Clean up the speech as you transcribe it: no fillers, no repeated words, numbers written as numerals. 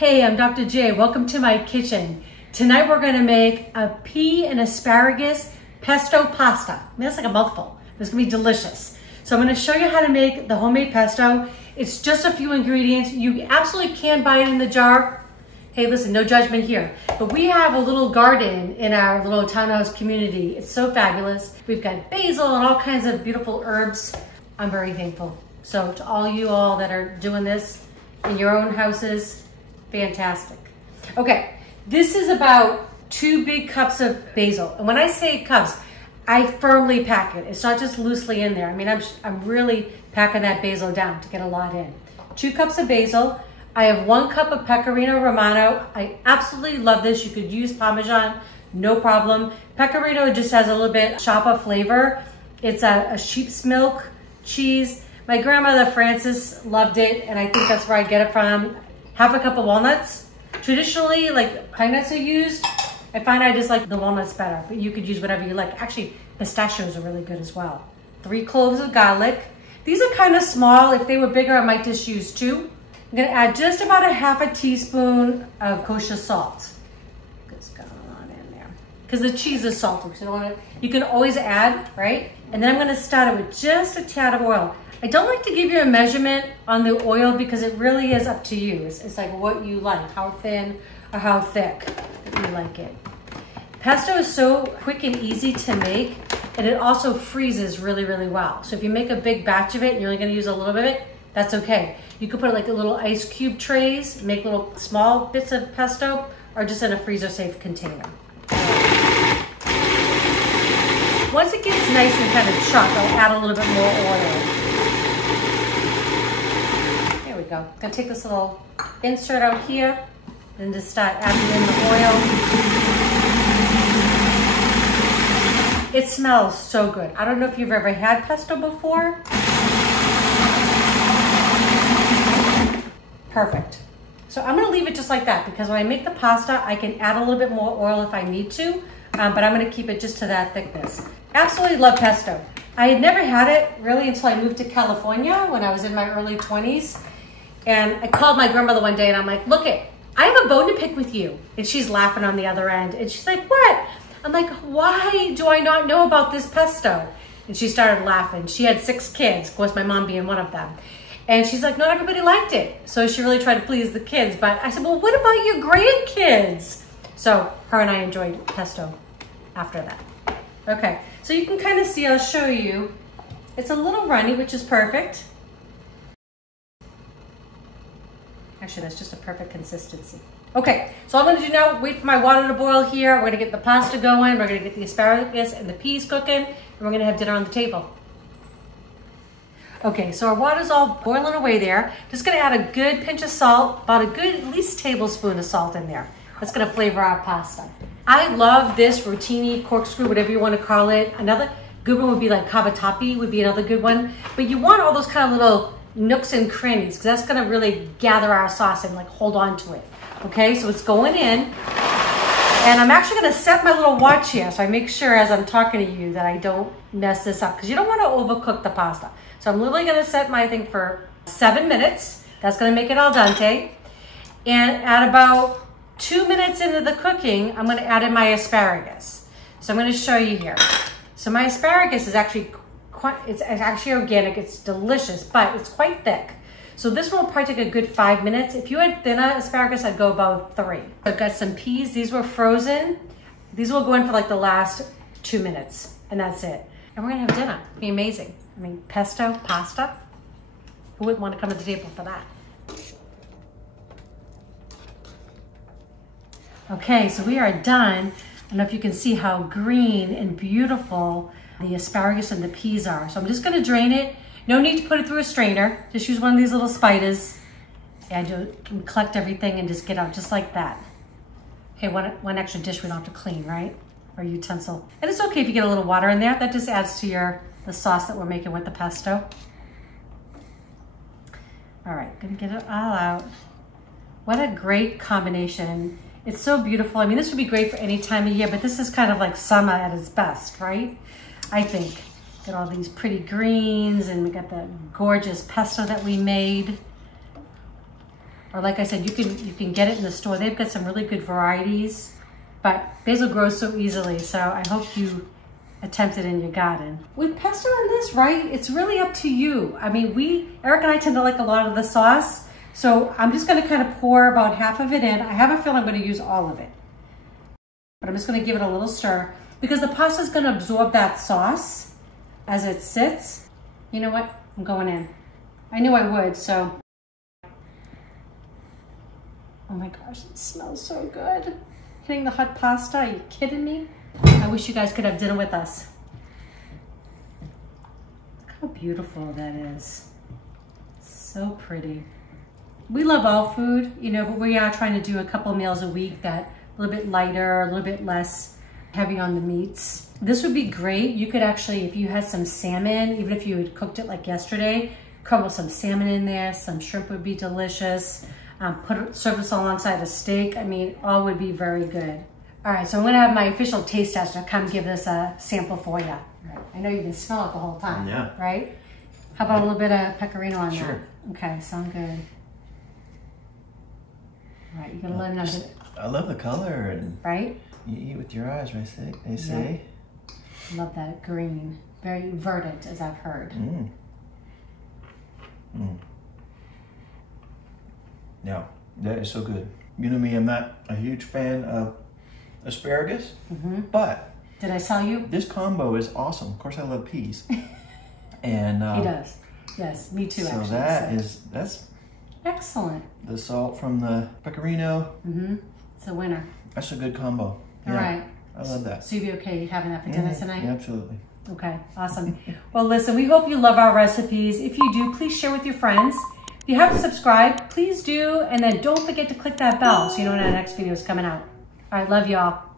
Hey, I'm Dr. J. Welcome to my kitchen. Tonight we're gonna make a pea and asparagus pesto pasta. I mean, that's like a mouthful. It's gonna be delicious. So I'm gonna show you how to make the homemade pesto. It's just a few ingredients. You absolutely can buy it in the jar. Hey, listen, no judgment here. But we have a little garden in our little townhouse community. It's so fabulous. We've got basil and all kinds of beautiful herbs. I'm very thankful. So to all you all that are doing this in your own houses, fantastic. Okay, this is about 2 big cups of basil. And when I say cups, I firmly pack it. It's not just loosely in there. I mean, I'm really packing that basil down to get a lot in. 2 cups of basil. I have 1 cup of pecorino romano. I absolutely love this. You could use Parmesan, no problem. Pecorino just has a little bit chapa flavor. It's a sheep's milk cheese. My grandmother Frances loved it, and I think that's where I get it from. Half a cup of walnuts. Traditionally, like pine nuts are used. I find I just like the walnuts better, but you could use whatever you like. Actually, pistachios are really good as well. 3 cloves of garlic. These are kind of small. If they were bigger, I might just use 2. I'm gonna add just about a half a teaspoon of kosher salt. What's going on in there? Because the cheese is salty, so you can always add, right? And then I'm gonna start it with just a tad of oil. I don't like to give you a measurement on the oil because it really is up to you. It's like what you like, how thin or how thick that you like it. Pesto is so quick and easy to make, and it also freezes really, really well. So if you make a big batch of it and you're only gonna use a little bit of it, that's okay. You could put like a little ice cube trays, make little small bits of pesto, or just in a freezer safe container. Once it gets nice and kind of chucked, I'll add a little bit more oil. There we go. I'm gonna take this little insert out here and just start adding in the oil. It smells so good. I don't know if you've ever had pesto before. Perfect. So I'm gonna leave it just like that because when I make the pasta, I can add a little bit more oil if I need to, but I'm gonna keep it just to that thickness. Absolutely love pesto. I had never had it really until I moved to California when I was in my early 20s. And I called my grandmother one day and I'm like, look it, I have a bone to pick with you. And she's laughing on the other end. And she's like, what? I'm like, why do I not know about this pesto? And she started laughing. She had 6 kids, of course my mom being one of them. And she's like, not everybody liked it. So she really tried to please the kids. But I said, well, what about your grandkids? So her and I enjoyed pesto after that. Okay, so you can kind of see, I'll show you. It's a little runny, which is perfect. Actually, that's just a perfect consistency. Okay, so all I'm gonna do now, wait for my water to boil here. We're gonna get the pasta going. We're gonna get the asparagus and the peas cooking, and we're gonna have dinner on the table. Okay, so our water's all boiling away there. Just gonna add a good pinch of salt, about a good at least tablespoon of salt in there. That's gonna flavor our pasta. I love this rotini, corkscrew, whatever you wanna call it. Another good one would be like cavatappi would be another good one. But you want all those kind of little nooks and crannies because that's gonna really gather our sauce and like hold on to it. Okay, so it's going in. And I'm actually gonna set my little watch here so I make sure as I'm talking to you that I don't mess this up because you don't wanna overcook the pasta. So I'm literally gonna set my thing for 7 minutes. That's gonna make it al dente. And at about 2 minutes into the cooking, I'm gonna add in my asparagus. So I'm gonna show you here. So my asparagus is actually it's actually organic, it's delicious, but it's quite thick. So this one will probably take a good 5 minutes. If you had thinner asparagus, I'd go about 3. I've got some peas, these were frozen. These will go in for like the last 2 minutes, and that's it. And we're gonna have dinner, it'll be amazing. I mean, pesto, pasta, who wouldn't wanna come to the table for that? Okay, so we are done. I don't know if you can see how green and beautiful the asparagus and the peas are. So I'm just gonna drain it. No need to put it through a strainer. Just use one of these little spiders and you can collect everything and just get out just like that. Okay, one extra dish we don't have to clean, right? Or utensil. And it's okay if you get a little water in there. That just adds to the sauce that we're making with the pesto. All right, gonna get it all out. What a great combination. It's so beautiful. I mean, this would be great for any time of year, but this is kind of like summer at its best, right? I think. Got all these pretty greens and we got the gorgeous pesto that we made. Or like I said, you can get it in the store. They've got some really good varieties, but basil grows so easily. So I hope you attempt it in your garden. With pesto in this, right, it's really up to you. I mean, Eric and I tend to like a lot of the sauce. So I'm just gonna kind of pour about half of it in. I have a feeling I'm gonna use all of it. But I'm just gonna give it a little stir because the pasta is gonna absorb that sauce as it sits. You know what? I'm going in. I knew I would, so. Oh my gosh, it smells so good. Hitting the hot pasta, are you kidding me? I wish you guys could have dinner with us. Look how beautiful that is. So pretty. We love all food, you know, but we are trying to do a couple meals a week that a little bit lighter, a little bit less heavy on the meats. This would be great. You could actually, if you had some salmon, even if you had cooked it like yesterday, crumble some salmon in there, some shrimp would be delicious. Serve this alongside a steak. I mean, all would be very good. All right, so I'm gonna have my official taste tester come give this a sample for you. Right. I know you can smell it the whole time, yeah. Right? How about a little bit of pecorino on sure. that? Okay, sound good. All right, you're gonna let it know. I love the color and right? You eat with your eyes, right? They say. Yeah. Love that green, very verdant, as I've heard. Mm. Mm. Yeah, that is so good. You know me, I'm not a huge fan of asparagus, but did I tell you? This combo is awesome. Of course, I love peas. And he does. Yes, me too. So actually. that's excellent. The salt from the pecorino. It's a winner. That's a good combo. All right. I love that. So you'd be okay having that for dinner tonight? Yeah, absolutely. Okay, awesome. Well, listen, we hope you love our recipes. If you do, please share with your friends. If you haven't subscribed, please do. And then don't forget to click that bell so you know when our next video is coming out. All right, love y'all.